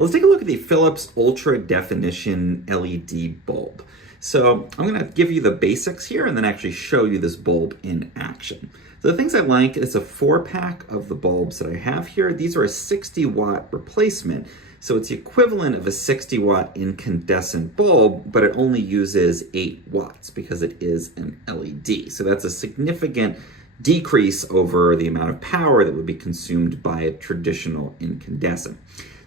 Let's take a look at the Philips Ultra Definition LED bulb. So I'm going to give you the basics here and then actually show you this bulb in action. So the things I like is a 4-pack of the bulbs that I have here. These are a 60-watt replacement. So it's the equivalent of a 60-watt incandescent bulb, but it only uses 8 watts because it is an LED. So that's a significant decrease over the amount of power that would be consumed by a traditional incandescent.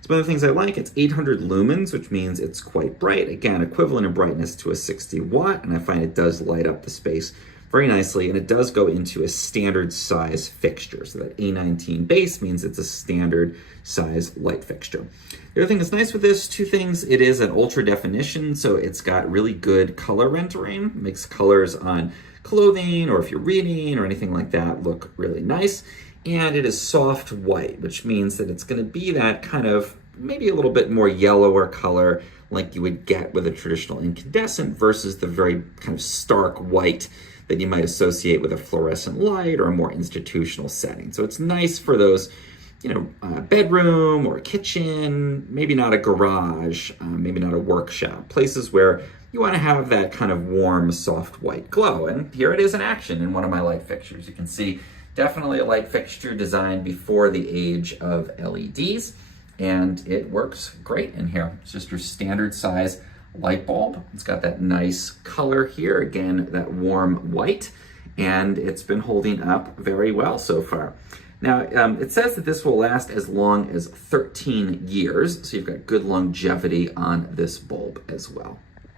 Some other things I like, it's 800 lumens, which means it's quite bright. Again, equivalent in brightness to a 60 watt, and I find it does light up the space very nicely, and it does go into a standard size fixture. So that A19 base means it's a standard size light fixture. The other thing that's nice with this, 2 things, it is an ultra definition, so it's got really good color rendering, makes colors on clothing or if you're reading or anything like that look really nice. And it is soft white, which means that it's going to be that kind of maybe a little bit more yellower color like you would get with a traditional incandescent versus the very kind of stark white that you might associate with a fluorescent light or a more institutional setting. So it's nice for those, bedroom or kitchen, maybe not a garage, maybe not a workshop, places where you want to have that kind of warm, soft white glow. And here it is in action in one of my light fixtures. You can see definitely a light fixture designed before the age of LEDs, and it works great in here. It's just your standard size light bulb. It's got that nice color here, again, that warm white, and it's been holding up very well so far. Now, it says that this will last as long as 13 years, so you've got good longevity on this bulb as well.